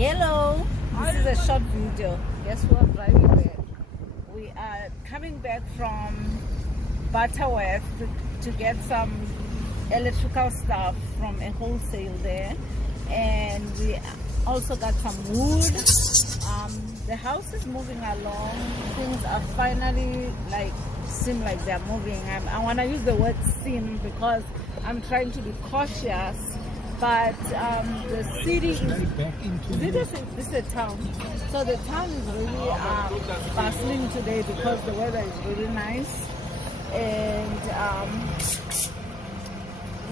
Hello, this is a short video. Guess who I'm driving with? We are coming back from Butterworth to get some electrical stuff from a wholesale there, and we also got some wood. The house is moving along. Things are finally seem like they're moving. I want to use the word seem because I'm trying to be cautious. But the city is this is a town, so the town is really bustling today because the weather is really nice, and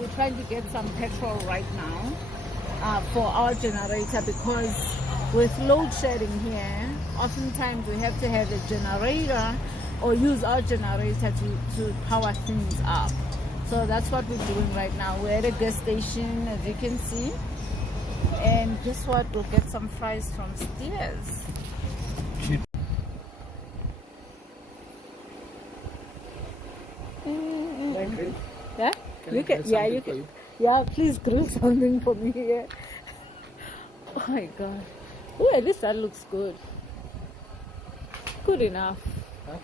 we're trying to get some petrol right now for our generator, because with load shedding here, oftentimes we have to have a generator or use our generator to power things up. So that's what we're doing right now. We're at a gas station, as you can see. And guess what? We'll get some fries from Steers. Yeah? You can, yeah, you can. Yeah, please grill something for me here. Oh my God. Oh, at least that looks good. Good enough. Huh?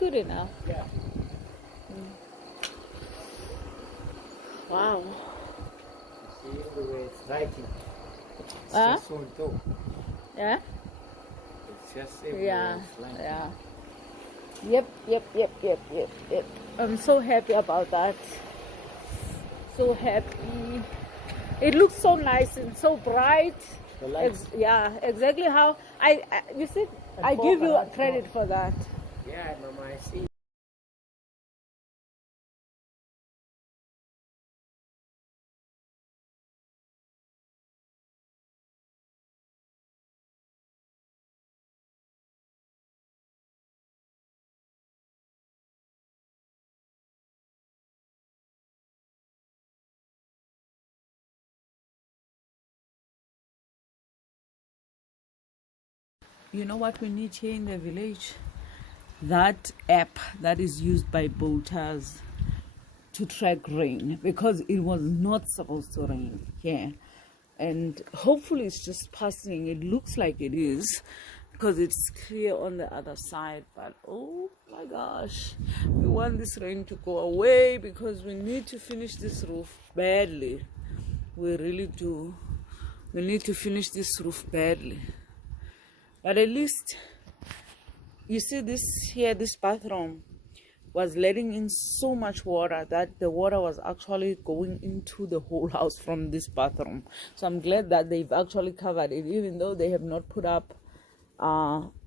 Good enough. Yeah. Wow. See the way it's writing. It's just on top. Yeah? It's just everywhere. Yeah. Yep. I'm so happy about that. So happy. It looks so nice and so bright. Yeah, exactly how you said. I give you credit for that. Yeah, Mama, I see. You know what we need here in the village? That app that is used by boaters to track rain, because it was not supposed to rain here. And hopefully it's just passing. It looks like it is because it's clear on the other side. But oh my gosh, we want this rain to go away because we need to finish this roof badly. We really do. We need to finish this roof badly. But at least, you see this here, this bathroom was letting in so much water that the water was actually going into the whole house from this bathroom. So I'm glad that they've actually covered it, even though they have not put up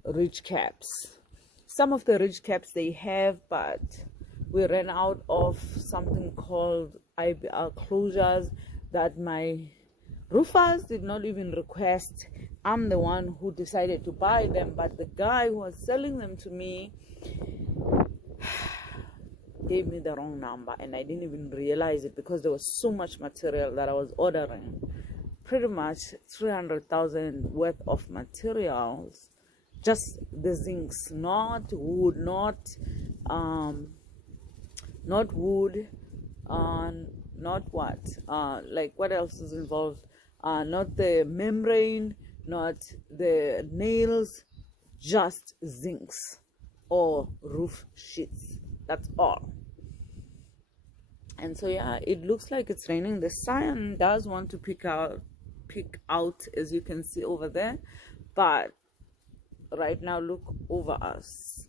ridge caps. Some of the ridge caps they have, but we ran out of something called closures that my roofers did not even request. I'm the one who decided to buy them, but the guy who was selling them to me gave me the wrong number, and I didn't even realize it because there was so much material that I was ordering. Pretty much 300,000 worth of materials, just the zincs, not wood, not wood, not what, like what else is involved? Not the membrane, not the nails, just zincs or roof sheets. That's all. And so yeah, it looks like it's raining. The sun does want to peek out, as you can see over there, but right now look over us.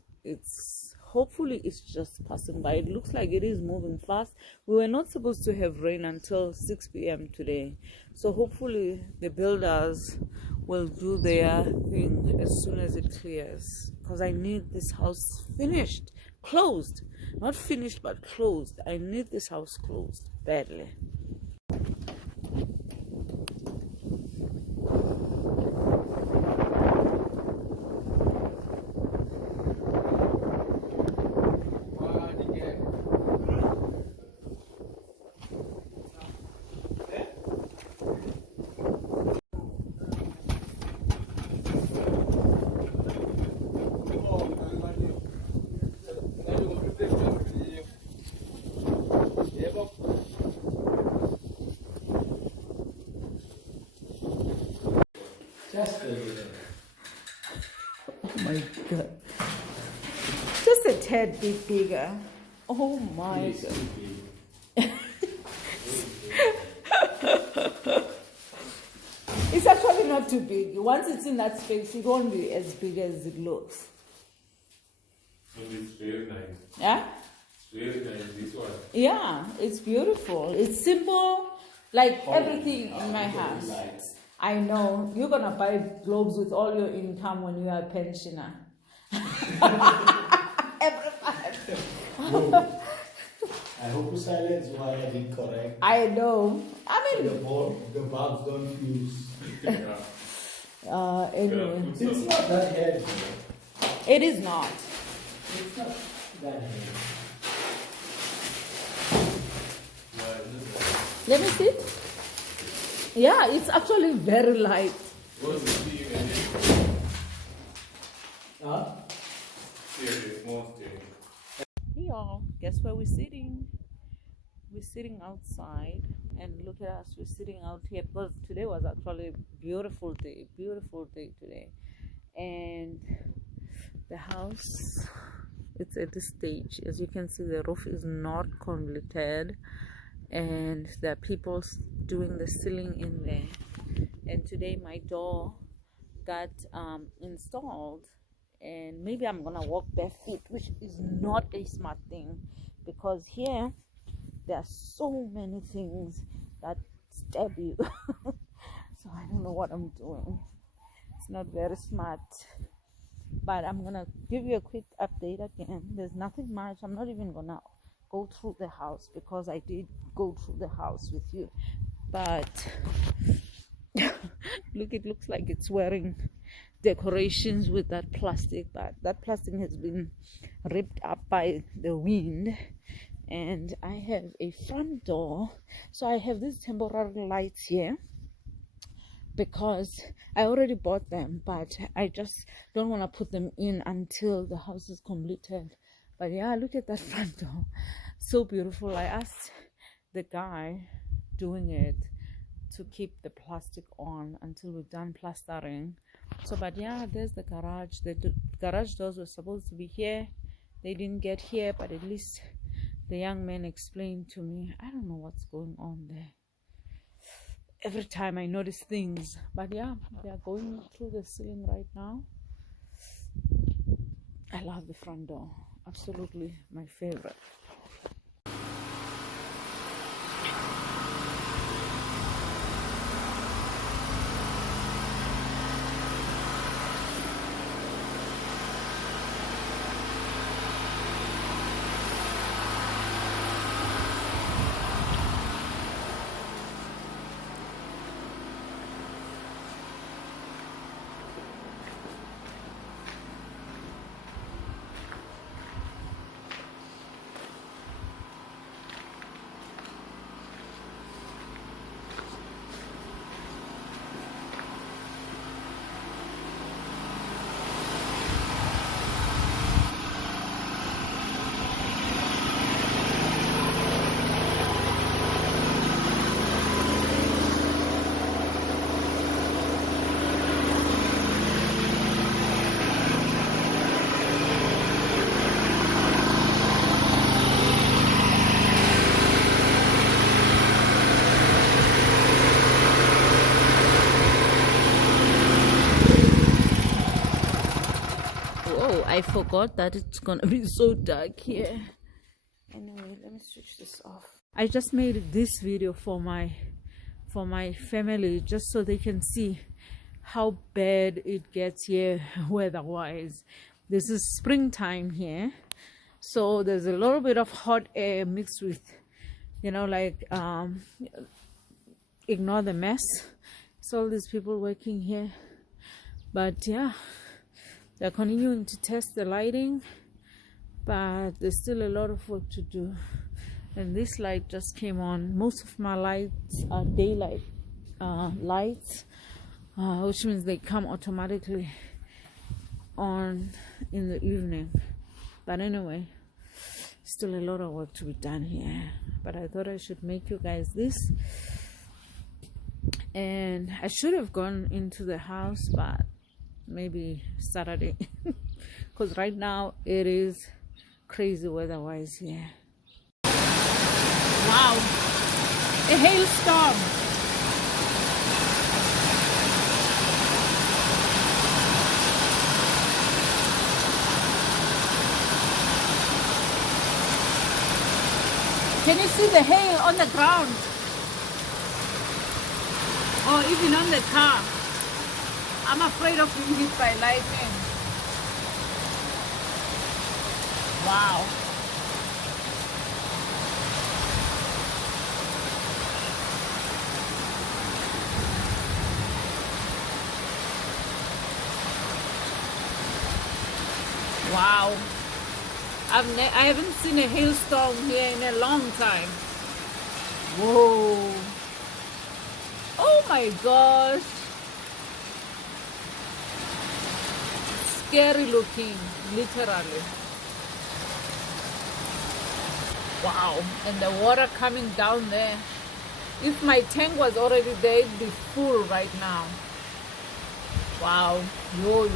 Hopefully it's just passing by. It looks like it is moving fast. We were not supposed to have rain until 6 p.m. today. So hopefully the builders will do their thing as soon as it clears. Because I need this house finished. Closed. Not finished, but closed. I need this house closed badly. Just a little. Oh my god. Just a tad bit bigger. Oh my god. It's actually not too big. Once it's in that space, it won't be as big as it looks. And it's very nice. Yeah? It's very nice, this one. Yeah, it's beautiful. It's simple, like everything in my house. I know. You're going to buy globes with all your income when you are a pensioner. Everybody. I hope you silence why I did correct. I know. I mean, The bulbs don't fuse. anyway. It's not that heavy. It is not. It's not that heavy. Let me see. Yeah, it's actually very light. What's the thing again? Huh? Seriously, small thing. Hey y'all, guess where we're sitting? We're sitting outside, and look at us, we're sitting out here because today was actually a beautiful day today. And the house, it's at this stage. As you can see, the roof is not completed, and there are people doing the ceiling in there. And today my door got installed, and maybe I'm gonna walk barefoot, which is not a smart thing, because here there are so many things that stab you. So I don't know what I'm doing. It's not very smart, but I'm gonna give you a quick update again. There's nothing much. I'm not even gonna go through the house because I did go through the house with you, but look, it looks like it's wearing decorations with that plastic, but that plastic has been ripped up by the wind. And I have a front door, so I have these temporary lights here because I already bought them, but I just don't want to put them in until the house is completed. But yeah, look at that front door, so beautiful. I asked the guy doing it to keep the plastic on until we've done plastering. So, but yeah, there's the garage. The garage doors were supposed to be here, they didn't get here, but at least the young man explained to me. I don't know what's going on there. Every time I notice things, but yeah, they are going through the ceiling right now. I love the front door, absolutely my favorite. I forgot that it's gonna be so dark here. Anyway, let me switch this off. I just made this video for my family, just so they can see how bad it gets here weather-wise. This is springtime here, so there's a little bit of hot air mixed with, like ignore the mess. It's all these people working here, but yeah, they're continuing to test the lighting, but there's still a lot of work to do. And this light just came on. Most of my lights are daylight lights, which means they come automatically on in the evening. But anyway, still a lot of work to be done here. But I thought I should make you guys this And I should have gone into the house, but maybe Saturday, because right now it is crazy weather-wise here. Wow, a hailstorm. Can you see the hail on the ground? Or even on the car? I'm afraid of being hit by lightning. Wow. Wow. I haven't seen a hailstorm here in a long time. Whoa. Oh my gosh. Scary looking, literally. Wow. And the water coming down there. If my tank was already there, it'd be full right now. Wow. Yo.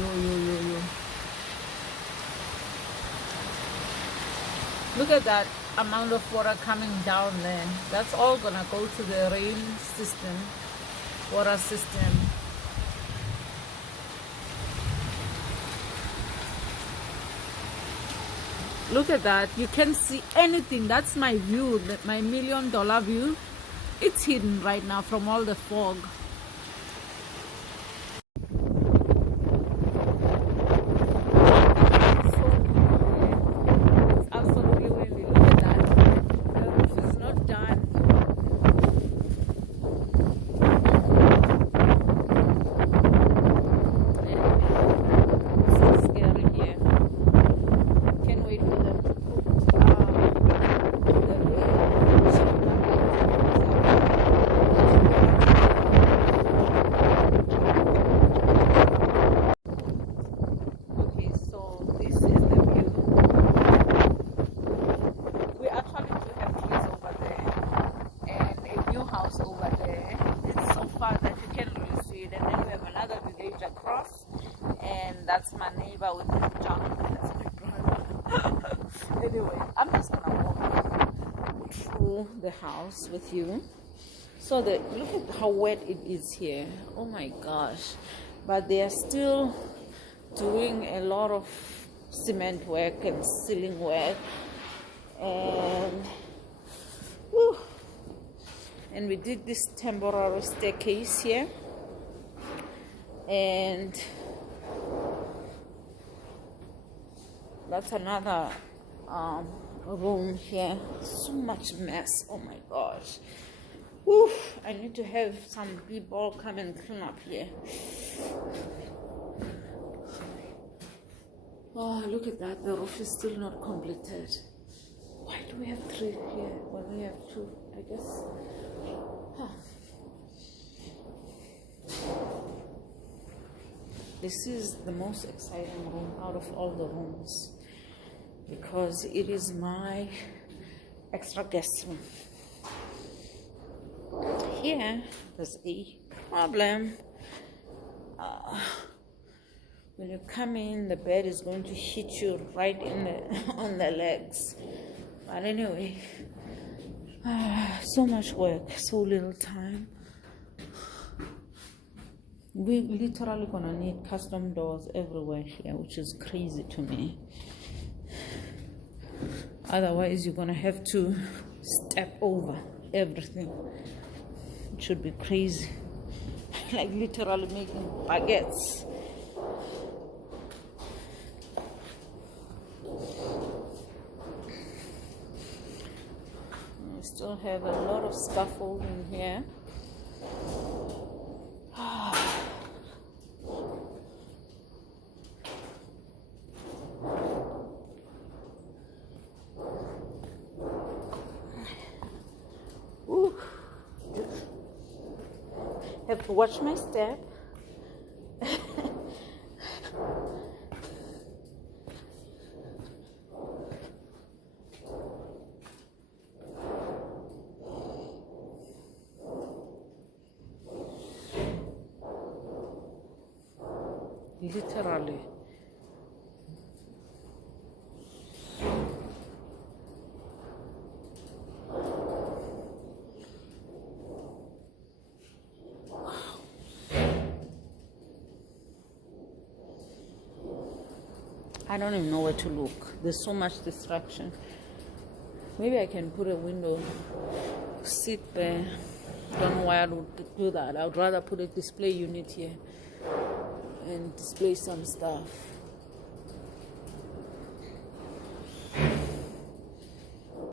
Look at that amount of water coming down there. That's all gonna go to the rain system, water system. Look at that. You can't see anything. That's my view, my $1 million view. It's hidden right now from all the fog. That's my neighbor with the junk. That's my brother. Anyway, I'm just gonna walk through the house with you. So look at how wet it is here. Oh my gosh. But they are still doing a lot of cement work and ceiling work. And whew, and we did this temporary staircase here. And that's another room here. So much mess. Oh my gosh. Whew. I need to have some people come and clean up here. Oh, look at that. The roof is still not completed. Why do we have 3 here when we have 2? I guess. Huh. This is the most exciting room out of all the rooms because it is my extra guest room. Here, there's a problem. When you come in, the bed is going to hit you right in on the legs. But anyway, so much work, so little time. We literally gonna need custom doors everywhere here, which is crazy to me. Otherwise, you're gonna have to step over everything. It should be crazy. Like literally making baguettes. We still have a lot of scaffolding here. Have to watch my step. literally. I don't even know where to look. There's so much distraction. Maybe I can put a window, sit there. Don't know why I would do that. I would rather put a display unit here and display some stuff.